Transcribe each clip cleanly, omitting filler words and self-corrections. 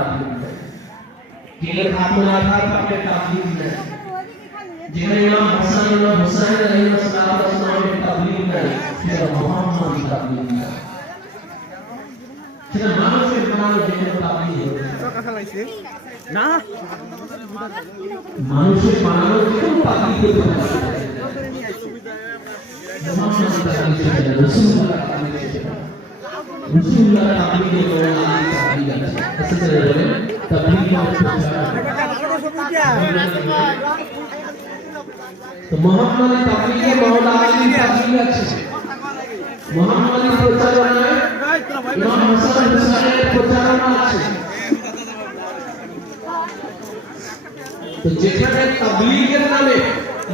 তাবলীগ নাই, যেখানে খাতুনা আথার পাকে তাবলীগ নাই, যেখানে ইমাম হাসান ইমাম হুসাইন আলাইহিস সালামের তাবলীগ নাই, সেটা মুহাম্মাদি তাবলীগ নাই। সেটা মানুষের বানানো যেখানে তাবলীগ হচ্ছে না, মানুষের বানানো যেখানে তাবলীগ হতে পারে। মুহাম্মাদি তাবলীগ সেটা রাসূলুল্লাহ তাবলীগ সেটা রাসূলুল্লাহ তাবলীগের মৌলা আলী তাবলীগ আছে। আসলে বলেন তাবলীগ মানে তো মুহাম্মাদি তাবলীগে মৌলা আলী তাবলীগ আছে। মুহাম্মাদি প্রচারণায় ইমাম হাসান হুসাইনের প্রচারণা আছে। তো যেখানে তাবলীগের নামে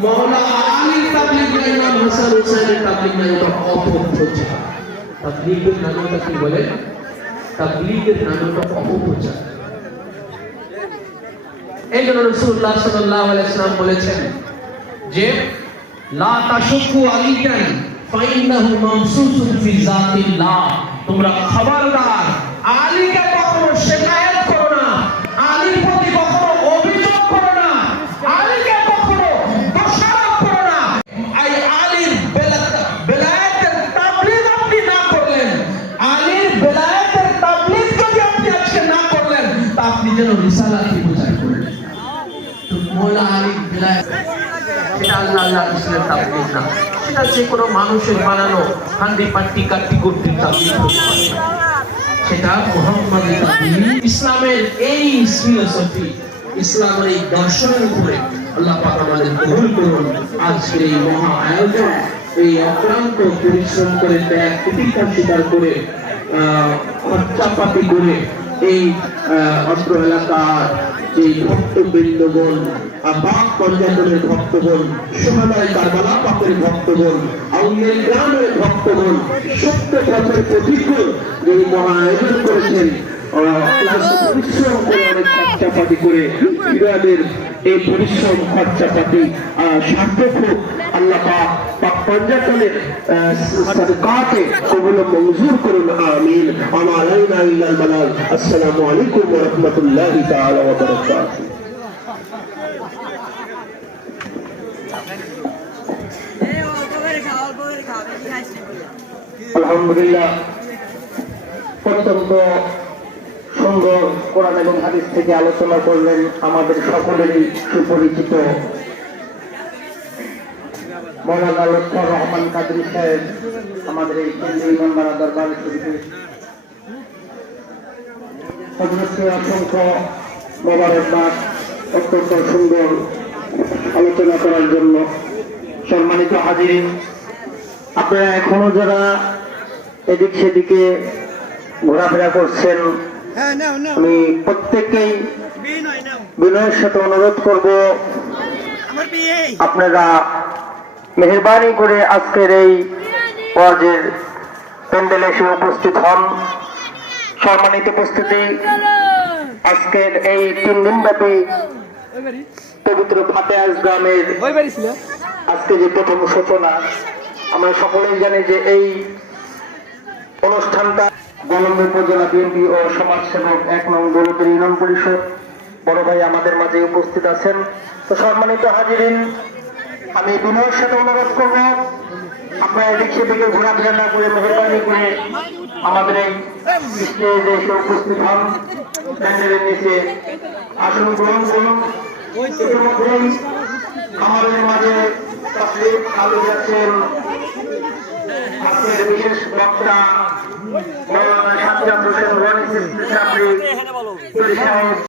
মৌলা আলী তাবলীগ নাই, ইমাম হাসান হুসাইনের তাবলীগ নাই, ওটা অপপ্রচার। তাবলীগের নামটা কি বলে? তাবলীগের নামটা অপপ্রচার। এই জন্য রাসূলুল্লাহ সাল্লাল্লাহু আলাইহি ওয়াসাল্লাম বলেছেন যে লা তাশুকু আলিয়ান ফাইন্নাহু মামসুসুন ফি যাতিল্লাহ, তোমরা খবরদার আলীকে কখনো শিকায়ত করো না, আলীর প্রতি কখনো অভিযোগ করো না, আলীকে কখনো দোষারোপ করো না। এই আলীর বেলায়েতের তাবলীগ আপনি না করলেন, আলীর বেলায়েতের তাবলীগ যদি আপনি আজকে না করলেন, তা আপনি যেন রিসালাতই প্রচার করলেন। তো মওলা আলীর বেলায়েত সেটা আল্লাহ রাসূলের তাবলীগ না, সেটা যে কোনো মানুষের বানানো হান্ডি পাট্টি কাট্টি করতে তাবলীগ হতে পারে, সেটা মুহাম্মাদি তাবলীগ। ইসলামের এই ফিলোসফি, ইসলামের এই দর্শনের উপরে আল্লাহ পাক আমাদের কবুল করুন। আজকের এই মহা আয়োজন, এই অক্লান্ত পরিশ্রম করে ত্যাগ প্রতিজ্ঞা স্বীকার করে খরচাপাতি করে এই অত্র এলাকার যে ভক্তবৃন্দগণ, বাক পর্যায়ের ভক্তগণ, সুহাদায়ে কারবালা পাকের ভক্তগণ, আউলিয়া গ্রামের ভক্তগণ, 70 বছর প্রতীক্ষ যে মহা আয়োজন করেছেন, পরিশ্রম করে অনেক খরচাপাতি করে বিরাদের এই পরিশ্রম খরচাপাতি সার্থক হোক। আল্লাহ পাক পঞ্জাতনের সাদকাতে কবুল মঞ্জুর করুন, আমিন। আমা আলাইনা ইল্লাল বালাগ। আসসালামু আলাইকুম ওয়া রাহমাতুল্লাহি তাআলা ওয়া বারাকাতুহু। আলহামদুলিল্লাহ, অত্যন্ত সুন্দর কোরআন এবং হাদিস থেকে আলোচনা করলেন আমাদের সকলেরই সুপরিচিত মাওলানা লুৎফর রহমান কাদরী সাহেব, আমাদের এই কেন্দ্রীয় ইমামবাড়া দরবার শরীফের হযরতকে অসংখ্য মোবারকবাদ অত্যন্ত সুন্দর আলোচনা করার জন্য। সম্মানিত হাজিরিন, আপনারা এখনো যারা এদিক সেদিকে ঘোরাফেরা করছেন, আমি প্রত্যেককেই বিনয়ের সাথে অনুরোধ করব, আপনারা মেহেরবানি করে আজকের এই ওয়াজের প্যান্ডেলে এসে উপস্থিত হন। সম্মানিত উপস্থিতি, আজকের এই 3 দিন ব্যাপী পবিত্র ফাতেহাজ গ্রামের আজকে যে প্রথম সূচনা, আমরা সকলেই জানি যে এই অনুষ্ঠানটা গোলন্দ উপজেলা বিএনপি ও সমাজসেবক 1 নং দৌলতপুর ইউনিয়ন পরিষদ বড় ভাই আমাদের মাঝে উপস্থিত আছেন। তো সম্মানিত হাজিরিন, আমি বিনয়ের সাথে অনুরোধ করব, আপনারা এদিক সেদিকে ঘোরাফেরা না করে মেহরবানি করে আমাদের এই স্টেজে এসে উপস্থিত হন। প্যান্ডেলের নিচে আসন গ্রহণ করুন। ইতিমধ্যেই আমাদের মাঝে তাসলিম আলী আছেন, আজকের বিশেষ বক্তা মওলানা শামজাদ হোসেন রনি সাহেব।